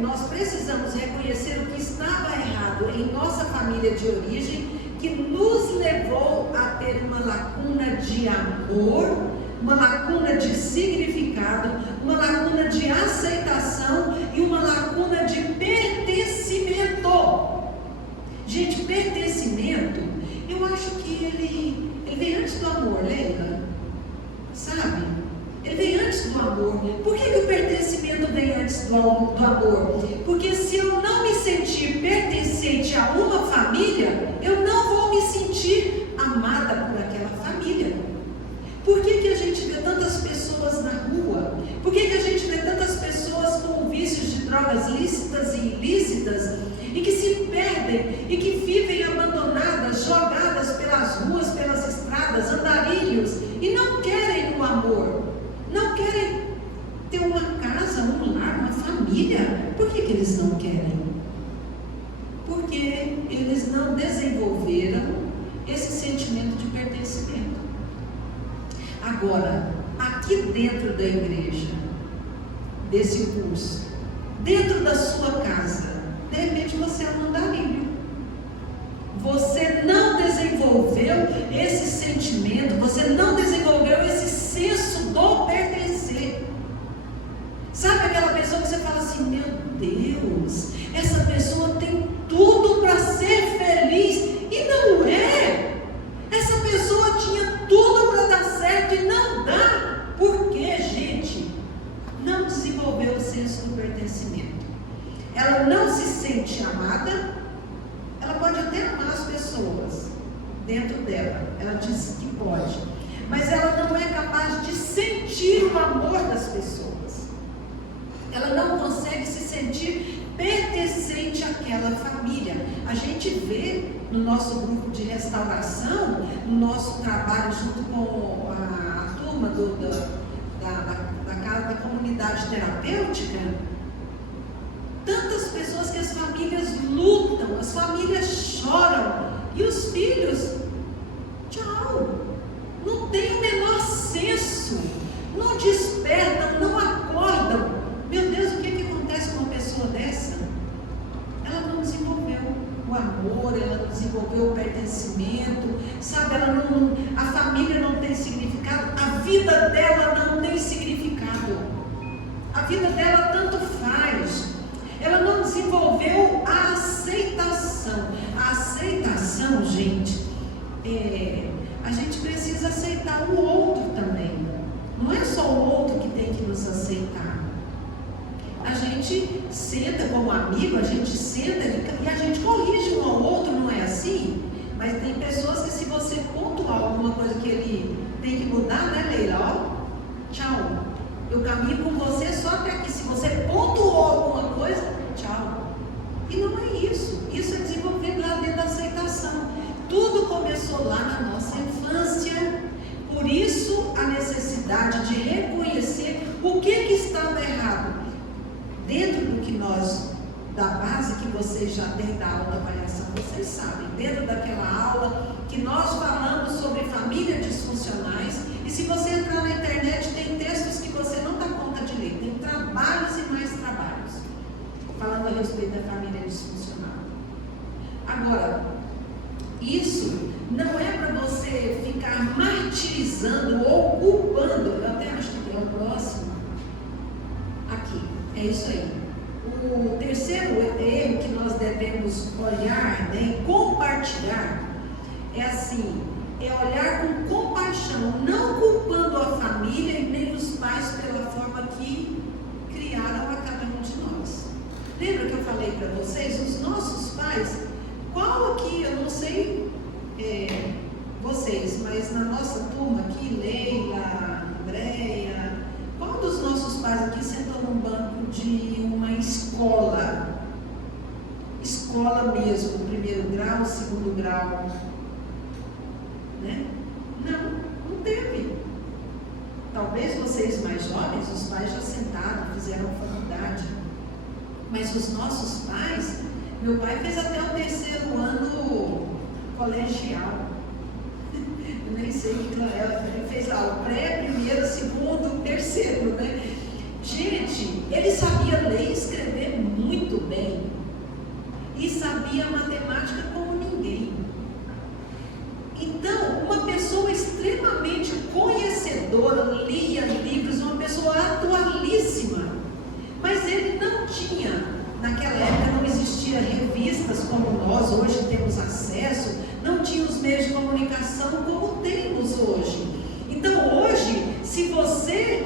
nós precisamos reconhecer o que estava errado em nossa família de origem, que nos levou a ter uma lacuna de amor, uma lacuna de significado, uma lacuna de aceitação e uma lacuna de pertencimento. Gente, pertencimento, eu acho que ele vem antes do amor, Leila, sabe? Ele vem antes do amor. Por que o pertencimento vem antes do amor? Porque se eu não me sentir pertencente a uma família, eu não vou me sentir amada por aquela família. Por que a gente vê tantas pessoas na rua? Por que a gente vê tantas pessoas com vícios de drogas lícitas e ilícitas e que se perdem e que vivem abandonadas, jogadas pelas ruas, pelas estradas, andarilhos e não querem o amor? Não querem ter uma casa, um lar, uma família. Por que eles não querem? Porque eles não desenvolveram esse sentimento de pertencimento. Agora, aqui dentro da igreja, desse curso, dentro da sua casa, de repente você é um andarilho. Você não desenvolveu esse sentimento, você não desenvolveu esse senso do pertencer. Sabe aquela pessoa que você fala assim, meu Deus, essa pessoa tem tudo para ser feliz e não é. Essa pessoa tinha tudo para dar certo e não dá. Por quê, gente? Não desenvolveu o senso do pertencimento. Ela não se sente amada. Ela pode até amar as pessoas dentro dela, ela diz que pode, mas ela não é capaz de sentir o amor das pessoas. Ela não consegue se sentir pertencente àquela família. A gente vê no nosso grupo de restauração, no nosso trabalho junto com a turma da comunidade terapêutica, tantas pessoas que as famílias lutam, as famílias choram, e os filhos, tchau, não tem o menor senso, não despertam, não acordam. Meu Deus, o que acontece com uma pessoa dessa? Ela não desenvolveu o amor, ela não desenvolveu o pertencimento, sabe? A família não tem significado, a vida dela não tem significado, a vida dela tanto faz. Ela não desenvolveu a aceitação. A aceitação, gente, a gente precisa aceitar o outro também. Não é só o outro que tem que nos aceitar. A gente senta como amigo, a gente senta e a gente corrige um ao outro, não é assim? Mas tem pessoas que, se você pontuar alguma coisa que ele tem que mudar, né, Leila? Ó, tchau. Eu caminho com você só até aqui. Se você pontuou alguma coisa, tchau. E não é isso. Isso é desenvolvido lá dentro da aceitação. Tudo começou lá na nossa infância. Por isso, a necessidade de reconhecer o que estava errado. Dentro do que da base que vocês já têm da aula da avaliação, vocês sabem, dentro daquela aula que nós falamos sobre famílias disfuncionais. E se você entrar na internet, tem textos que você não dá conta de ler, tem trabalhos e mais trabalhos falando a respeito da família disfuncional. Agora, isso não é para você ficar martirizando ou culpando. Eu até acho que tem o próximo aqui, é isso aí. O terceiro erro que nós devemos olhar, né, e compartilhar, é assim: é olhar com compaixão, não culpando a família e nem os pais pela forma que criaram a cada um de nós. Lembra que eu falei para vocês? Os nossos pais Qual aqui, eu não sei vocês, mas na nossa turma aqui, Leila, Andréia, qual dos nossos pais aqui sentou num banco de uma escola? Escola mesmo, primeiro grau, segundo grau, né? Não teve. Talvez vocês mais jovens, os pais já sentaram, fizeram faculdade, mas os nossos pais, meu pai fez até o 3º ano colegial, eu nem sei o que ele fez lá, o pré, primeiro, segundo, terceiro, né? Gente, ele sabia ler e escrever muito bem, e sabia matemática como ninguém. Então, uma pessoa extremamente conhecedora, lia livros, uma pessoa atualíssima, mas ele não tinha, naquela época não existia revistas como nós hoje temos acesso, não tinha os meios de comunicação como temos hoje. Então hoje, se você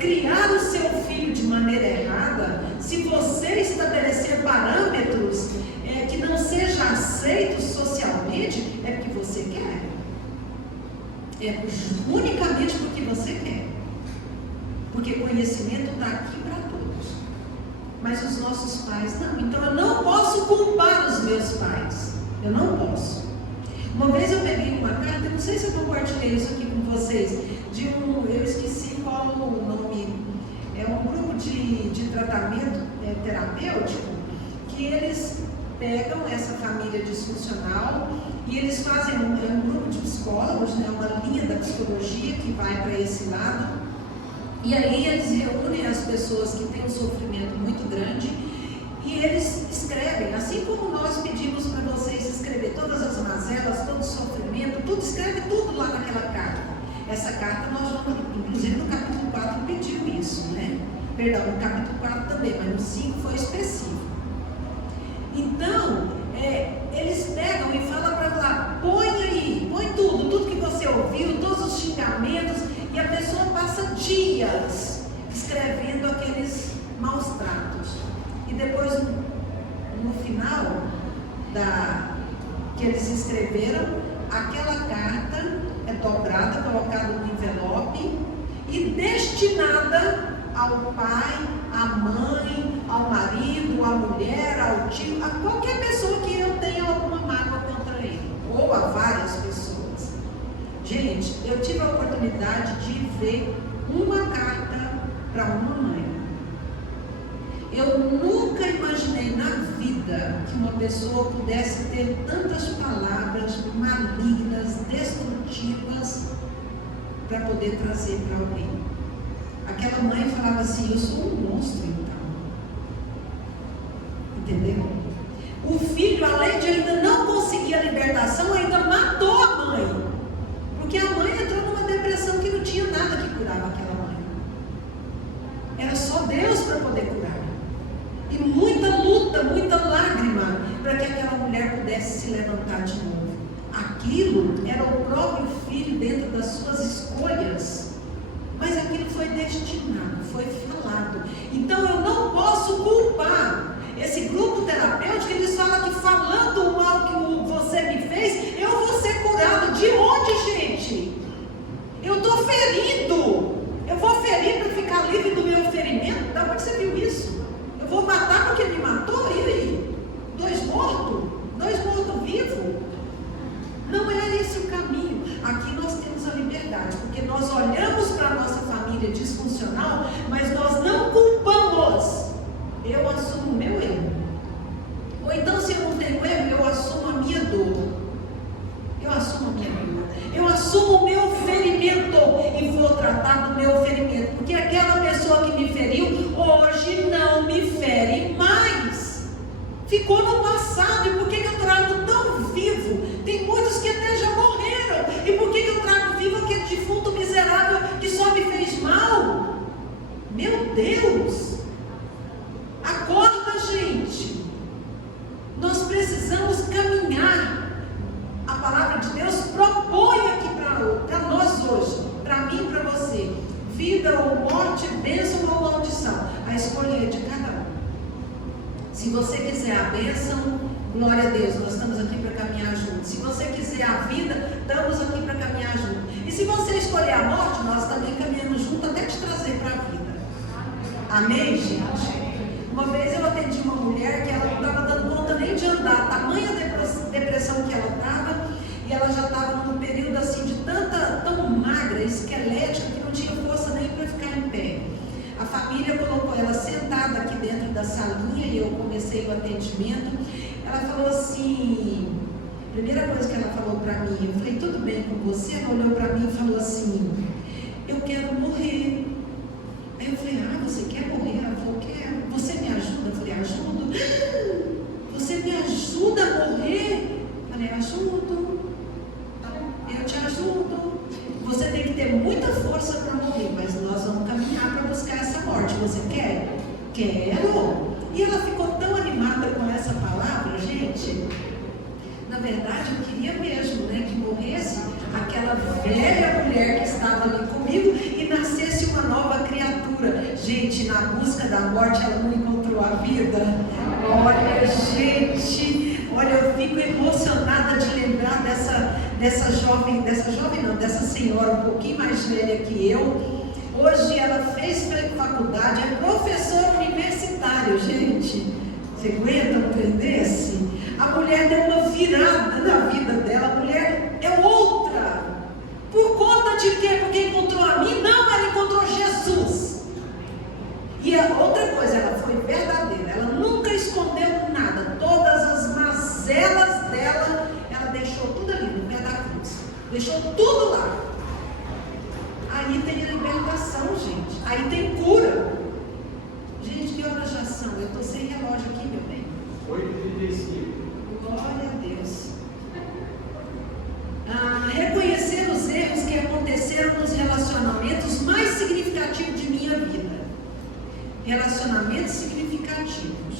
criar o seu filho de maneira errada, se você estabelecer parâmetros que não sejam aceitos socialmente, é porque você quer. É unicamente porque você quer. Porque conhecimento está aqui para todos. Mas os nossos pais não. Então eu não posso culpar os meus pais. Eu não posso. Uma vez eu peguei uma carta, não sei se eu compartilhei isso aqui com vocês, eu esqueci qual o nome, é um grupo de tratamento terapêutico, que eles pegam essa família disfuncional e eles fazem um grupo de psicólogos, né, uma linha da psicologia que vai para esse lado, e aí eles reúnem as pessoas que têm um sofrimento muito grande e eles escrevem, assim como nós pedimos para vocês escrever todas as mazelas, todo o sofrimento, tudo, escreve tudo lá naquela carta. Essa carta nós vamos, inclusive no capítulo 4 pediu isso, né? Perdão, no capítulo 4 também, mas no 5 foi específico. Então, eles pegam e falam para lá, põe aí, põe tudo que você ouviu, todos os xingamentos, e a pessoa passa dias escrevendo aqueles maus tratos. E depois, no final que eles escreveram, aquela carta é dobrada, colocada no envelope e destinada ao pai, à mãe, ao marido, à mulher, ao tio, a qualquer pessoa que eu tenha alguma mágoa contra ele, ou a várias pessoas. Gente, eu tive a oportunidade de ver uma carta para uma mãe. Eu nunca imaginei na vida que uma pessoa pudesse ter tantas palavras malignas, destrutivas, para poder trazer para alguém. Aquela mãe falava assim, eu sou um monstro então. Entendeu? O filho, além de ainda não conseguir a libertação, ainda matou a mãe. Porque a mãe entrou numa depressão que não tinha nada que curava aquela mãe. Era só Deus para poder curar. E muita luta, muita lágrima, para que aquela mulher pudesse se levantar de novo. Aquilo era o próprio filho dentro das suas escolhas. Mas aquilo foi destinado, foi falado. Então eu não posso culpar esse grupo terapêutico. Eles falam que falando o mal que você me fez, eu vou ser curado. De onde, gente? Eu estou ferido. Eu vou ferir para ficar livre do meu ferimento? Da onde você viu isso? Eu vou matar porque me matou? E aí? 2 mortos? 2 mortos-vivos? Não é esse o caminho. Aqui nós temos a liberdade, porque nós olhamos para a nossa família disfuncional, mas nós não culpamos. Eu assumo o meu erro. Ou então, se eu não tenho erro, eu assumo a minha dor. Eu assumo a minha dor. Eu assumo o meu ferimento e vou tratar do meu ferimento, porque aquela pessoa que me feriu, hoje não me fere mais. Ficou no passado. E por que eu trago tão vivo? Tem muitos que até já morreram. E por que eu trago vivo aquele defunto miserável que só me fez mal? Meu Deus! Acorda, gente! Nós precisamos caminhar. A palavra de Deus propõe aqui para nós hoje, para mim e para você, vida ou morte, bênção ou maldição. A escolha é de cada um. Se você quiser a bênção, glória a Deus, nós estamos aqui para caminhar juntos. Se você quiser a vida, estamos aqui para caminhar juntos. E se você escolher a morte, nós também caminhamos juntos até te trazer para a vida. Amém, gente? Uma vez eu atendi uma mulher que ela não estava dando conta nem de andar, tamanha depressão que ela estava, e ela já estava num período assim de tão magra, esquelética, que não tinha força nem para ficar em pé. A família colocou ela sentada aqui dentro da salinha e eu comecei o atendimento. Ela falou assim, a primeira coisa que ela falou para mim, eu falei, tudo bem com você? Ela olhou para mim e falou assim, eu quero morrer. Aí eu falei, você quer morrer? Ela falou, quero. Você me ajuda? Eu falei, ajudo. Você me ajuda a morrer? Eu falei, ajudo. Eu te ajudo. Você tem que ter muita força para morrer, mas nós vamos caminhar para buscar essa morte. Você quer? Quero. E ela ficou tão animada com essa palavra, gente. Na verdade, eu queria mesmo, né, que morresse aquela velha mulher que estava ali comigo e nascesse uma nova criatura. Gente, na busca da morte, ela não encontrou a vida. Olha, gente, olha, eu fico emocionada de lembrar dessa senhora um pouquinho mais velha que eu. Hoje ela fez faculdade, é professora universitária, gente. Você aguenta um trem desse? A mulher deu uma virada na vida dela, a mulher é outra. Por conta de quê? Porque encontrou a mim? Não, ela encontrou Jesus. E a outra coisa, ela foi verdadeira, ela nunca escondeu nada. Todas as mazelas dela, ela deixou tudo ali no pé da cruz. Deixou tudo lá. Aí tem a libertação, gente. Aí tem cura. Gente, que horas já são? Eu estou sem relógio aqui, meu bem. 8h35. Glória a Deus. Reconhecer os erros que aconteceram nos relacionamentos mais significativos de minha vida. Relacionamentos significativos.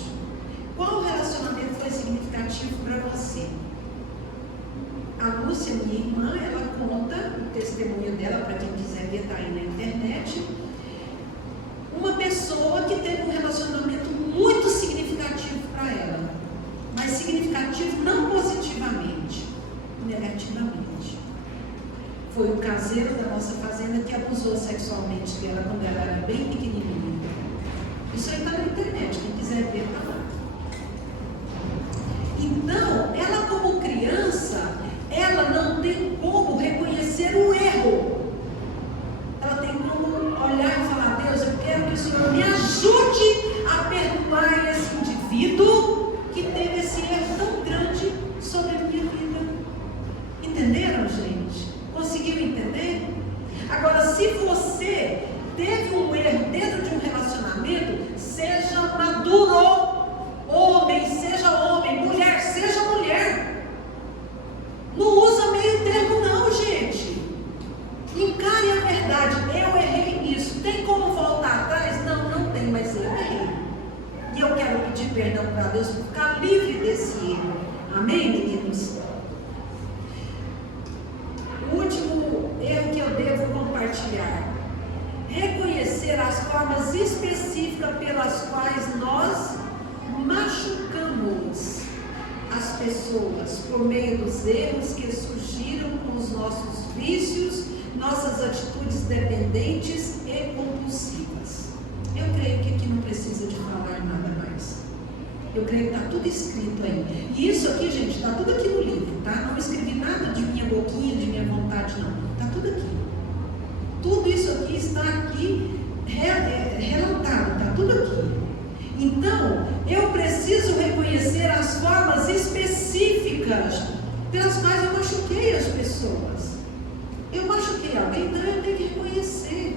Qual relacionamento foi significativo para você? A Lúcia, minha irmã, ela conta o testemunho dela, para quem quiser ver, está aí na internet. Uma pessoa que teve um relacionamento muito significativo para ela, mas significativo não positivamente, negativamente. Foi o caseiro da nossa fazenda que abusou sexualmente dela quando ela era bem pequenininha. Isso aí está na internet, quem quiser ver está lá. Então, ela como criança, ela não tem como reconhecer o erro. Ela tem como olhar e falar, Deus, eu quero que o Senhor me ajude a perdoar esse indivíduo que teve esse erro tão grande sobre a minha vida. Entenderam, gente? Conseguiram entender? Agora, se você teve um erro dentro de um relacionamento, seja maduro. Homem, seja homem, mulher, seja mulher. Não usa meio termo não, gente. Encare a verdade. Eu errei nisso. Tem como voltar atrás? Não, não tem, mas eu errei. E eu quero pedir perdão para Deus para ficar livre desse erro. Amém, meninos? O último erro que eu devo compartilhar. Reconhecer as formas específicas pelas quais nós machucamos as pessoas por meio dos erros que surgiram com os nossos vícios, nossas atitudes dependentes e compulsivas. Eu creio que aqui não precisa de falar nada mais. Eu creio que está tudo escrito aí. E isso aqui, gente, está tudo aqui no livro, tá? Não escrevi nada de minha boquinha, de minha vontade, não. Está tudo aqui. Tudo isso aqui está aqui relatado, está tudo aqui. Então, eu preciso reconhecer as formas específicas pelas quais eu machuquei as pessoas. Eu machuquei alguém, então eu tenho que reconhecer.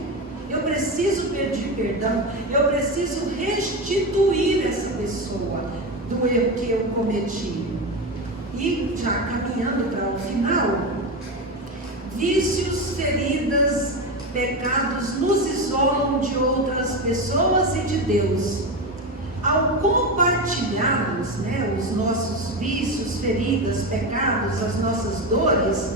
Eu preciso pedir perdão. Eu preciso restituir essa pessoa do erro que eu cometi. E já caminhando para o final, vícios, feridas, pecados nos isolam de outras pessoas e de Deus. Ao compartilharmos, os nossos vícios, feridas, pecados, as nossas dores,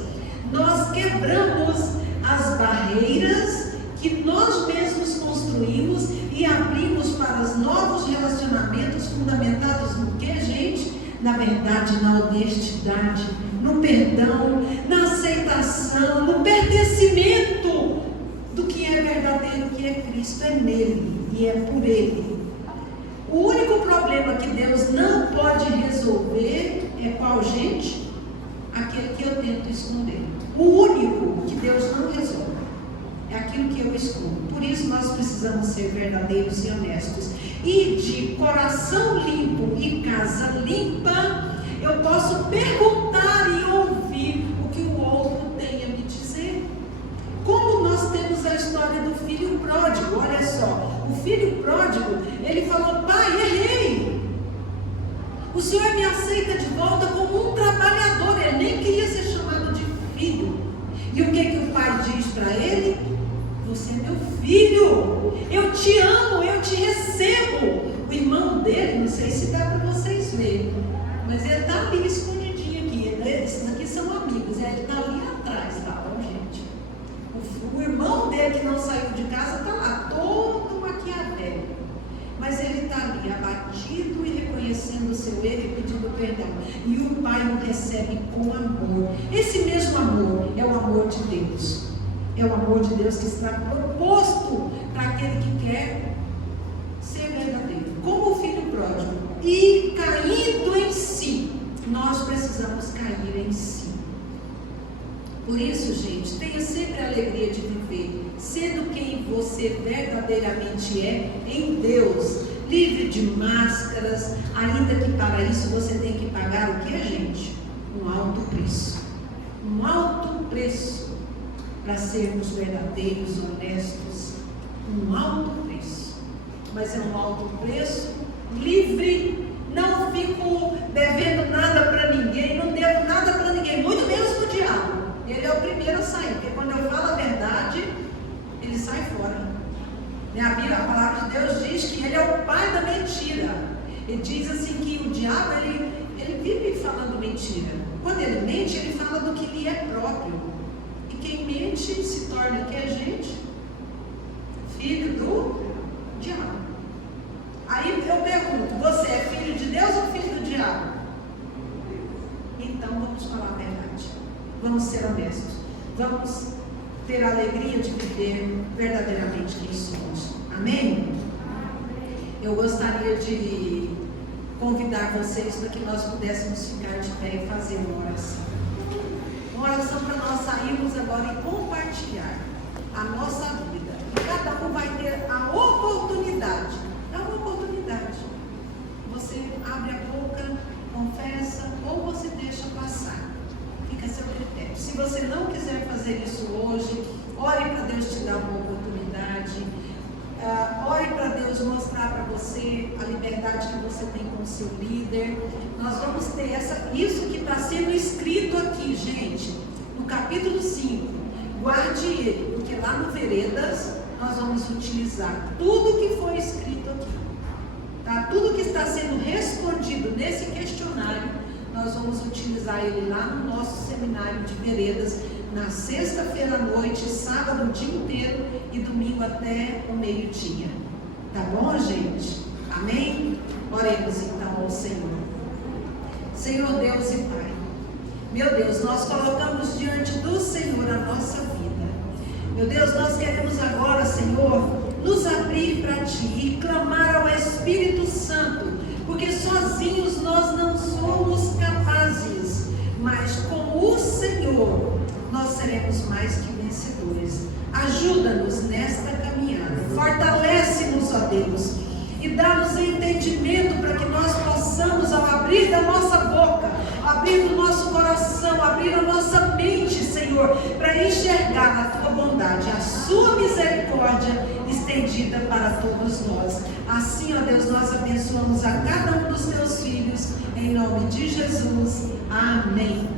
nós quebramos as barreiras que nós mesmos construímos e abrimos para os novos relacionamentos fundamentados no que, gente? na verdade, na honestidade, no perdão, na aceitação, no pertencimento do que é verdadeiro, que é Cristo, é nele e é por ele. O único problema que Deus não pode resolver é qual, gente? Aquele que eu tento esconder. O único que Deus não resolve é aquilo que eu escondo. Por isso nós precisamos ser verdadeiros e honestos. E de coração limpo e casa limpa, eu posso perguntar e ouvir o que o outro tem a me dizer. Como nós temos a história do filho pródigo, olha só, o filho pródigo, ele falou: pai, errei, o senhor me aceita de volta como um trabalhador, ele nem queria ser chamado de filho. E o que o pai diz para ele? Você é meu filho, eu te amo, eu te recebo. O irmão dele, não sei se dá para vocês verem, mas ele está ali escondidinho aqui, esses aqui são amigos, ele está ali atrás, tá bom, gente? O irmão dele que não saiu de casa está lá, todo maquiavélico, mas ele está ali abatido e reconhecendo o seu erro e pedindo perdão, e o pai o recebe com amor. Esse mesmo amor é o amor de Deus, é o amor de Deus que está proposto para aquele que quer ser verdadeiro, como o filho pródigo, e caindo em si. Nós precisamos cair em si. Por isso, gente, tenha sempre a alegria de viver sendo quem você verdadeiramente é em Deus, livre de máscaras, ainda que para isso você tem que pagar o que, gente? Um alto preço. Um alto preço para sermos verdadeiros, honestos. Um alto preço. Mas é um alto preço livre. Não fico devendo nada para ninguém, não devo nada para ninguém, muito menos para o diabo. Ele é o primeiro a sair, porque quando eu falo a verdade, ele sai fora. A Bíblia, a palavra de Deus diz que ele é o pai da mentira. Ele diz assim que o diabo, ele vive falando mentira. Quando ele mente, ele fala do que lhe é próprio. E quem mente se torna o que é, gente? Filho do diabo. Aí eu pergunto, você é filho de Deus ou filho do diabo? Então vamos falar a verdade. Vamos ser honestos. Vamos ter a alegria de viver verdadeiramente quem somos. Amém? Eu gostaria de convidar vocês para que nós pudéssemos ficar de pé e fazer uma oração. Uma oração para nós sairmos agora e compartilhar a nossa vida. Cada um vai ter a oportunidade. É uma oportunidade. Você abre a boca, confessa, ou você deixa passar. Fica a seu critério. Se você não quiser fazer isso hoje, ore para Deus te dar uma oportunidade. Ore para Deus mostrar para você a liberdade que você tem com o seu líder. Nós vamos ter isso que está sendo escrito aqui, gente, no capítulo 5. Guarde ele, porque lá no Veredas nós vamos utilizar tudo que foi escrito aqui. Tá? Tudo que está sendo respondido nesse questionário, nós vamos utilizar ele lá no nosso seminário de Veredas, na sexta-feira à noite, sábado o dia inteiro e domingo até o meio-dia. Tá bom, gente? Amém? Oremos então ao Senhor. Senhor Deus e Pai, meu Deus, nós colocamos diante do Senhor a nossa vida. Meu Deus, nós queremos agora, Senhor, nos abrir para Ti e clamar ao Espírito Santo, porque sozinhos nós não somos capazes, mas com o Senhor nós seremos mais que vencedores. Ajuda-nos nesta caminhada, fortalece-nos, ó Deus, e dá-nos entendimento para que nós possamos, ao abrir da nossa boca, abrir do nosso coração, abrir a nossa mente, Senhor, para enxergar a Tua bondade, a Sua misericórdia estendida para todos nós. Assim, ó Deus, nós abençoamos a cada um dos Teus filhos, em nome de Jesus. Amém.